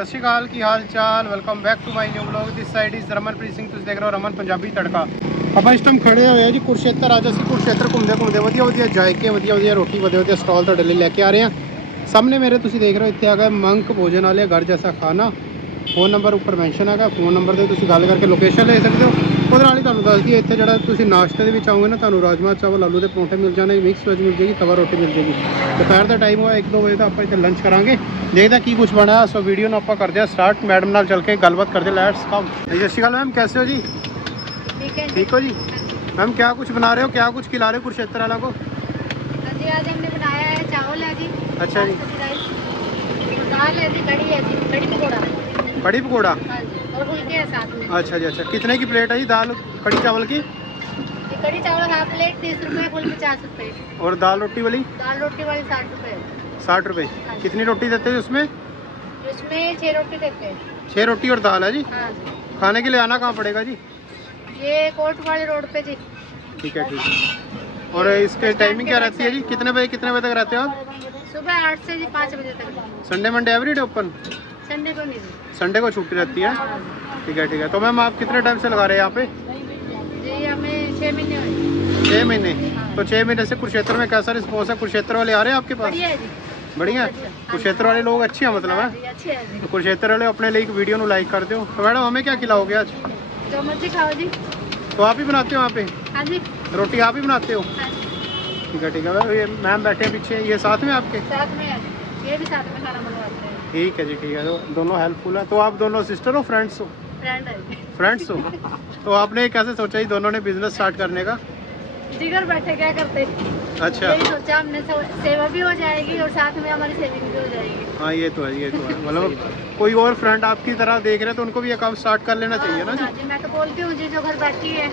ਸਤਿ ਸ਼੍ਰੀ ਅਕਾਲ, ਕੀ ਹਾਲ ਚਾਲ? Welcome back to my new blog this side is Ramanpreet Singh, ਤੁਸੀਂ ਦੇਖ ਰਹੇ ਹੋ ਰਮਨ ਪੰਜਾਬੀ ਤੜਕਾ। ਆਪਾਂ ਇਸ ਟਾਈਮ ਖੜੇ ਹੋਏ ਆ ਜੀ ਕੁਰਸ਼ੇਤਰ। ਅੱਜ ਅਸੀਂ ਕੁਰਸ਼ੇਤਰ ਘੁੰਮਦੇ ਘੁੰਮਦੇ ਵਧੀਆ ਵਧੀਆ ਜਾਇਕੇ, ਵਧੀਆ ਵਧੀਆ ਰੋਟੀ, ਵਧੀਆ ਵਧੀਆ ਸਟਾਲ ਤੁਹਾਡੇ ਲਈ ਲੈ ਕੇ ਆ ਰਹੇ ਹਾਂ। ਸਾਹਮਣੇ ਮੇਰੇ ਤੁਸੀਂ ਦੇਖ ਰਹੇ ਹੋ, ਇੱਥੇ ਆ ਗਿਆ ਮੰਕ ਭੋਜਨ ਵਾਲੇ ਘਰ ਜੈਸਾ ਖਾਣਾ। ਫੋਨ ਨੰਬਰ ਉੱਪਰ ਮੈਂਸ਼ਨ ਹੈਗਾ ਫੋਨ ਨੰਬਰ ਤੇ ਤੁਸੀਂ ਗੱਲ ਕਰਕੇ ਲੋਕੇਸ਼ਨ ਲੈ ਸਕਦੇ ਹੋ ਉਹਦੇ ਨਾਲ ਹੀ ਤੁਹਾਨੂੰ ਦੱਸ ਦਈਏ ਇੱਥੇ ਜਿਹੜਾ ਤੁਸੀਂ ਨਾਸ਼ਤੇ ਦੇ ਵਿੱਚ ਆਓਗੇ ਨਾ ਤੁਹਾਨੂੰ ਰਾਜਮਾ ਚਾਵਲ ਆਲੂ ਦੇ ਪਰੌਂਠੇ ਮਿਲ ਜਾਣਗੇ ਮਿਕਸ ਵੈਜ ਮਿਲ ਜੇਗੀ ਤਵਾ ਰੋਟੀ ਮਿਲ ਜੇਗੀ ਦੁਪਹਿਰ ਦਾ ਟਾਈਮ ਹੋਇਆ 1-2 ਵਜੇ ਦਾ ਆਪਾਂ ਇੱਥੇ ਲੰਚ ਕਰਾਂਗੇ ਦੇਖਦਾ ਕੀ ਕੁਝ ਬਣਾਇਆ ਸੋ ਵੀਡੀਓ ਨੂੰ ਆਪਾਂ ਕਰਦੇ ਹਾਂ ਸਟਾਰਟ ਮੈਡਮ ਨਾਲ ਚੱਲ ਕੇ ਗੱਲਬਾਤ ਕਰਦੇ ਲੈਟਸ ਕਮ ਸਤਿ ਸ਼੍ਰੀ ਅਕਾਲ ਮੈਮ कैसे हो जी ठीक है जी ठीक हो जी मैम क्या कुछ बना रहे हो क्या कुछ खिला रहे हो कुरुक्षेत्र वाला को हाँ जी आज हमने बनाया है चावल है जी अच्छा जी। बासमती राइस दाल है जी कड़ी है जी कड़ी पकौड़ा कड़ी पकौड़ा? हाँ अच्छा जी अच्छा। कितने की प्लेट है जी दाल कड़ी चावल की? कड़ी चावल हाफ़ प्लेट तीस रुपए फुल पचास रुपए। और दाल रोटी वाली? दाल रोटी वाली साठ रुपए। साठ रुपए। कितनी रोटी देते हैं उसमें? इसमें छः रोटी देते हैं। छः रोटी और दाल है जी? हाँ जी। खाने के लिए आना कहाँ पड़ेगा जी? ये कोट वाले रोड पे जी। ठीक है ठीक है। और इसके टाइमिंग क्या रहती है जी? कितने बजे कितने बजे तक रहते हो आप? सुबह आठ से जी पाँच बजे तक। Sunday Monday every day open Sunday को नहीं संडे को छुट्टी रहती है? हाँ। ठीक है ठीक है। तो मैम आप कितने टाइम से लगा रहे हैं यहाँ पे? जी हमें छः महीने छः महीने। तो छः महीने से कुरुक्षेत्र में कैसा रिस्पॉन्स है? कुरुक्षेत्र वाले आ रहे हैं आपके पास? बढ़िया है जी। बढ़िया है? कुरुक्षेत्र वाले लोग अच्छे हैं मतलब हाँ है? अच्छे है तो कुरुक्षेत्र वाले अपने लिए एक वीडियो लाइक कर दो। तो मैडम हमें क्या खिलाओगे आज? जो मर्ज़ी खाओ जी। तो आप ही बनाते हो यहाँ पे? हाँ रोटी आप ही बनाते हो? हाँ ठीक है ठीक है। ये मैम बैठे हैं पीछे। ये साथ में आपके? साथ में ये भी साथ में खाना बनवाते हैं। ठीक है जी ठीक है। तो दोनों हेल्पफुल है। तो आप दोनों सिस्टर हो फ्रेंड्स हो? है। फ्रेंड्स हो? तो आपने कैसे सोचा जी दोनों ने बिज़नेस स्टार्ट करने का? जिगर बैठे क्या करते? अच्छा। यही सोचा हमने सेवा भी हो जाएगी और साथ में हमारी सेविंग भी हो जाएगी। हाँ ये तो है ये तो है। मतलब कोई और फ्रेंड आपकी तरह देख रहे हैं तो उनको भी ये काम स्टार्ट कर लेना चाहिए ना हाँ जी। जी मैं तो बोलती हूँ जी जो घर बैठी है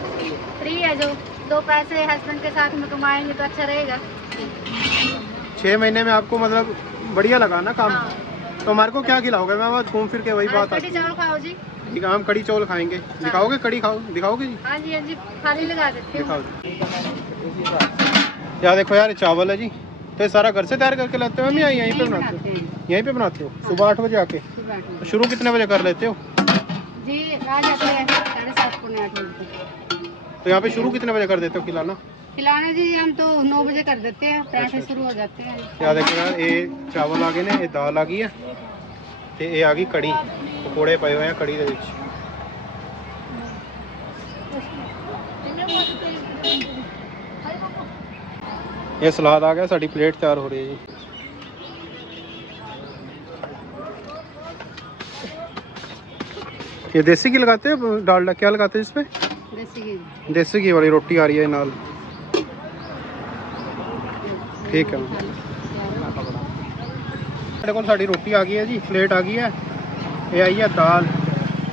फ्री है जो दो पैसे हस्बैंड के साथ में कमाएँगे तो अच्छा रहेगा। छः महीने में आपको मतलब बढ़िया लगा ना काम? हाँ। तो हमारे को क्या खिलाओगे? मैम आज घूम फिर के वही बात कढ़ी चावल खाओ जी। है ठीक है हम कड़ी चावल खाएँगे। दिखाओगे कड़ी खाओ? दिखाओगे जी? हाँ जी हाँ जी थाली लगा देती दिखाओ यार देखो यार चावल है जी। तो ये सारा घर से तैयार करके लाते हो हम या यहीं पे बनाते हो? यहीं पे बनाते हो? सुबह आठ बजे आके? तो शुरू कितने बजे कर लेते हो? जी हैं तो यहाँ पे शुरू कितने बजे कर देते हो खिलाना? खिलाना जी हम तो नौ बजे कर देते हैं अच्छा, पराठे अच्छा। शुरू हो जाते हैं ਯਾ ਦੇਖੋ ਯਾਰ ਇਹ ਚਾਵਲ ਆ ਗਏ ਨੇ ਇਹ ਦਾਲ ਆ ਗਈ ਹੈ ਤੇ ਇਹ ਆ ਗਈ ਕੜੀ ਪਕੌੜੇ ਪਏ ਹੋਏ ਆ ਕੜੀ ਦੇ ਵਿੱਚ ਇਹ ਸਲਾਦ ਆ ਗਿਆ ਸਾਡੀ ਪਲੇਟ ਤਿਆਰ ਹੋ ਰਹੀ ਹੈ ਜੀ ये देसी घी लगाते हैं डालडा क्या लगाते हैं इसमें देसी घी देसी घी वाली रोटी आ रही है नाल ਠੀਕ ਹੈ ਸਾਡੇ ਕੋਲ ਸਾਡੀ ਰੋਟੀ ਆ ਗਈ ਹੈ ਜੀ ਪਲੇਟ ਆ ਗਈ ਹੈ ਇਹ ਆਈ ਹੈ ਦਾਲ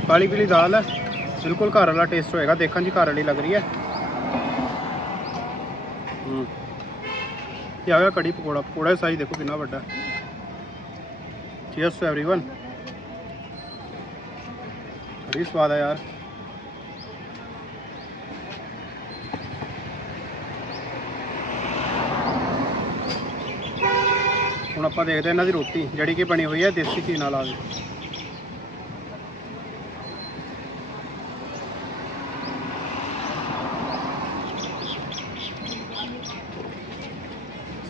ਕਾਲੀ ਪੀਲੀ ਦਾਲ ਹੈ ਬਿਲਕੁਲ ਘਰ ਵਾਲਾ ਟੇਸਟ ਹੋਏਗਾ ਦੇਖਣ 'ਚ ਘਰ ਵਾਲੀ ਲੱਗ ਰਹੀ ਹੈ ਹੂੰ ਇਹ ਆ ਗਿਆ ਕੜੀ ਪਕੌੜਾ ਪਕੌੜਾ ਦਾ ਸਾਈਜ਼ ਦੇਖੋ ਕਿੰਨਾ ਵੱਡਾ ਚੀਅਰਸ ਟੂ एवरीवन ਬੜੀ ਸਵਾਦ ਹੈ ਯਾਰ ਹੁਣ ਆਪਾਂ ਦੇਖਦੇ ਇਹਨਾਂ ਦੀ ਰੋਟੀ ਜਿਹੜੀ ਕਿ ਬਣੀ ਹੋਈ ਹੈ ਦੇਸੀ ਘੀ ਨਾਲ ਆ ਗਈ।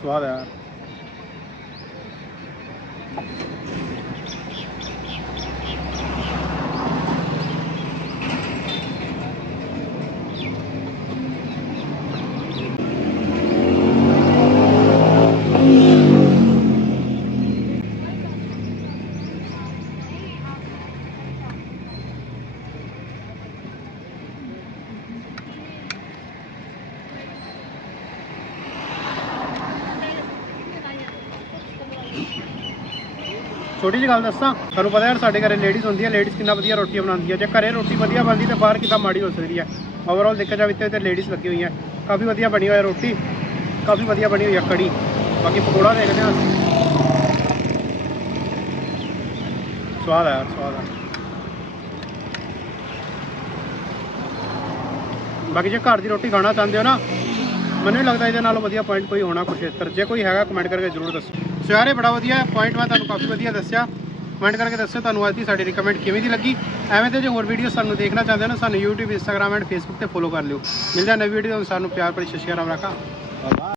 ਸਵਾਦ ਹੈ। ਛੋਟੀ ਜਿਹੀ ਗੱਲ ਦੱਸਾਂ, ਤੁਹਾਨੂੰ ਪਤਾ ਯਾਰ ਸਾਡੇ ਘਰੇ ਲੇਡੀਜ਼ ਹੁੰਦੀਆਂ ਲੇਡੀਜ਼ ਕਿੰਨਾ ਵਧੀਆ ਰੋਟੀ ਬਣਾਉਂਦੀ ਹੈ ਜੇ ਘਰੇ ਰੋਟੀ ਵਧੀਆ ਬਣਦੀ ਤਾਂ ਬਾਹਰ ਕਿੱਦਾਂ ਮਾੜੀ ਹੋ ਸਕਦੀ ਹੈ। ਓਵਰਆਲ ਦੇਖਿਆ ਜਾਵੇ ਤੇ ਲੇਡੀਜ਼ ਲੱਗੀ ਹੋਈਆਂ ਕਾਫੀ ਵਧੀਆ ਬਣੀ ਹੋਈ ਹੈ ਰੋਟੀ, ਕਾਫੀ ਵਧੀਆ ਬਣੀ ਹੋਈ ਹੈ ਕੜੀ। ਬਾਕੀ ਪਕੌੜਾ ਦੇਖਦੇ ਹਾਂ ਅਸੀਂ। ਸਵਾਦ ਆ ਸਵਾਦ ਆ। ਬਾਕੀ ਜੇ ਘਰ ਦੀ ਰੋਟੀ ਖਾਣਾ ਚਾਹੁੰਦੇ ਹੋ ਨਾ, ਮੈਨੂੰ ਨਹੀਂ ਲੱਗਦਾ ਇਹਦੇ ਨਾਲੋਂ ਵਧੀਆ ਪੁਆਇੰਟ ਕੋਈ ਹੋਣਾ ਕੁਛ ਕੁਰਸ਼ੇਤਰ ਜੇ ਕੋਈ ਹੈਗਾ ਕਮੈਂਟ ਕਰਕੇ ਜ਼ਰੂਰ ਦੱਸੋ। ਸੋ ਇਹ ਬੜਾ ਵਧੀਆ ਪੁਆਇੰਟ ਮੈਂ ਤੁਹਾਨੂੰ ਕਾਫੀ ਵਧੀਆ ਦੱਸਿਆ। ਕਮੈਂਟ ਕਰਕੇ ਦੱਸਿਓ ਤੁਹਾਨੂੰ ਅੱਜ ਦੀ ਸਾਡੀ ਰਿਕਮੈਂਡ ਕਿਵੇਂ ਦੀ ਲੱਗੀ। ਐਵੇਂ ਤੇ ਜੇ ਹੋਰ ਵੀਡੀਓ ਸਾਨੂੰ ਦੇਖਣਾ ਚਾਹੁੰਦੇ ਹੋ ਨਾ, ਸਾਨੂੰ YouTube, Instagram ਐਂਡ Facebook ਤੇ ਫੋਲੋ ਕਰ ਲਿਓ। ਮਿਲਦੇ ਹਾਂ ਨਵੀਂ ਵੀਡੀਓ ਸਾਨੂੰ ਪਿਆਰ ਭਰੀ ਸਤਿ ਸ਼੍ਰੀ ਅਕਾਲ ਰੱਖਾ।